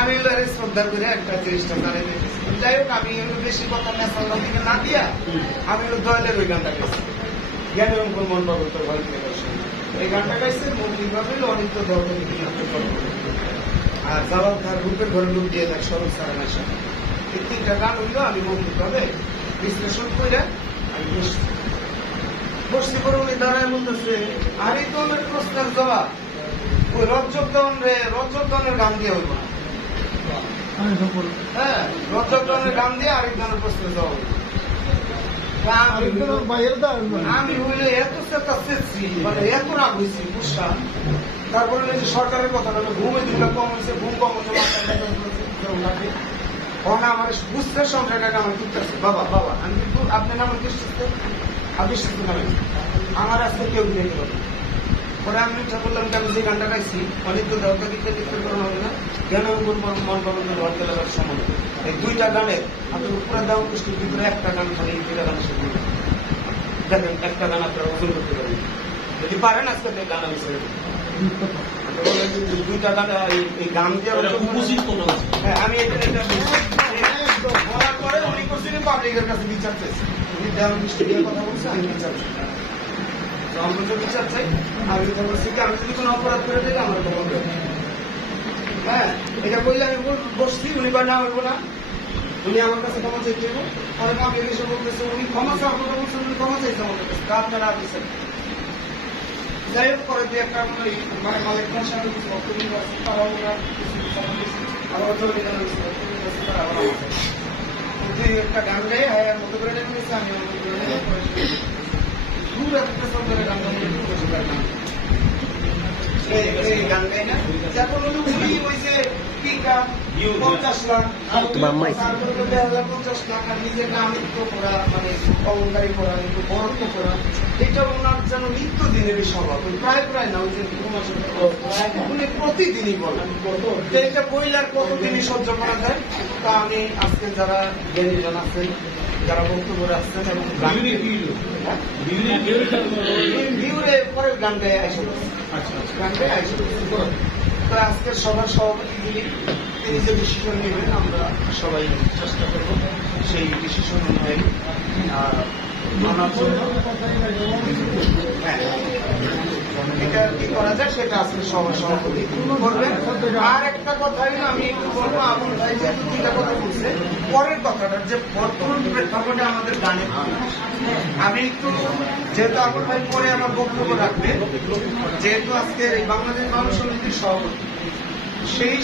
আমি শ্রদ্ধা করে একটা চেষ্টা চালাই দেখেছি। যাই হোক, আমি বেশি কথা মেসাল্লার দিকে না দিয়া আমি দয়ালের ওই গানটা গেছি, জ্ঞান এবং মন পাগল তোর ভাই এই গানটা গাইছে। মৌলিকভাবে অনিত্য দরকার আর জবাব তার রূপের ঘরে লুক দিয়ে দেয় সরব সারানার সাথে। এই তিনটা গান হইলো আমি মৌলিকভাবে বিশ্লেষণ করে আমি বসছি করে উনি দাঁড়ায় বলতেছে, আর এই তো আমার প্রশ্নের জবাব ওই রজ্জকদনের গান দিয়ে হইব না। হ্যাঁ, রজ্জকদনের গান দিয়ে আরেক গানের প্রশ্নের জবাব। আমি হইলে এত চেতা চেয়েছি, মানে এত রাগ হয়েছি বুঝছা। তারপরে যে সরকারের কথা বলে ঘুমের দিনটা কম হয়েছে, ঘুম কম হচ্ছে, আমার বুঝতে সংখ্যাটাকে আমার তুলতেছে। বাবা বাবা আমি কিন্তু আপনার নাম আপনি নামেন আমার আজকে কেউ দিয়ে গেল। পরে আমি ইচ্ছা করলাম যে আমি যে গানটা গাইছি অনেক তো দেবতা গীতে লিখতে করানো হবে না, জ্ঞান মন পাবনের ঘর তেলাবার সমান। এই দুইটা গানের আপনার উপরে দাম পুষ্টির ভিতরে একটা গান খালি এই দুইটা গান শুরু দেখেন, একটা গান আপনারা ওজন করতে পারেন যদি পারেন। আজকে গান আমি ছেড়ে দুইটা গান এই গান দিয়ে হ্যাঁ আমি বলার পরে উনি করছিলেন পাবলিকের কাছে বিচার চাইছি। উনি দেওয়ান বৃষ্টি দিয়ে কথা বলছে, আমি বিচার চাই, আমরা তো বিচার চাই। আমি বলছি কি আমি যদি কোনো অপরাধ করে দিই আমার খবর দেবো। হ্যাঁ, এটা বললে আমি বসছি, উনি বা না বলবো না, উনি আমার কাছে ক্ষমা চাইতে হবো। পরে পাবলিক এসে বলতেছে উনি ক্ষমা চাওয়ার কথা বলছেন, উনি ক্ষমা চাইছে আমাদের কাছে, আপনারা দিচ্ছেন। যাই হোক, পরে দিয়ে একটা মানে মালিক সাথে কিছু বক্তব্য আছে, তারা আবার একটা গান গাই হ্যাঁ মতো করে নিয়েছে, আমি গান গাই না। যখন উনি হয়েছে 50 লাখ 50 লাখ আর নিজের নামিত্ব করা, মানে অহংকারী করা, একটু বরত্ব করা, এটা ওনার যেন নিত্যদিনেরই স্বভাব। প্রায় না, ওই যে উনি প্রতিদিনই বলেন। এটা বইলার কতদিনই সহ্য করা যায়। তা আমি আজকে যারা জ্ঞানীজন আছেন, যারা বক্তব্য রাখছেন এবং পরের গান গায়ে আসে গান গায়ে আসে। তো আজকের সবার সভাপতি যিনি, তিনি যে ডিসিশন নেবেন আমরা সবাই চেষ্টা করব সেই ডিসিশন অনুযায়ী মানার জন্য। এটা কি করা যায় সেটা আজকে সবার সভাপতি করবেন। আর একটা কথাই না আমি একটু বলবো, আবুল ভাই যেহেতু দুইটা কথা বলছে, পরের কথাটা যে বর্তমান প্রেক্ষাপটে আমাদের গানে আমি একটু, যেহেতু আবুল ভাই পরে আমার বক্তব্য রাখবে, যেহেতু আজকে এই বাংলাদেশ মানুষ সমিতির সভাপতি, সেই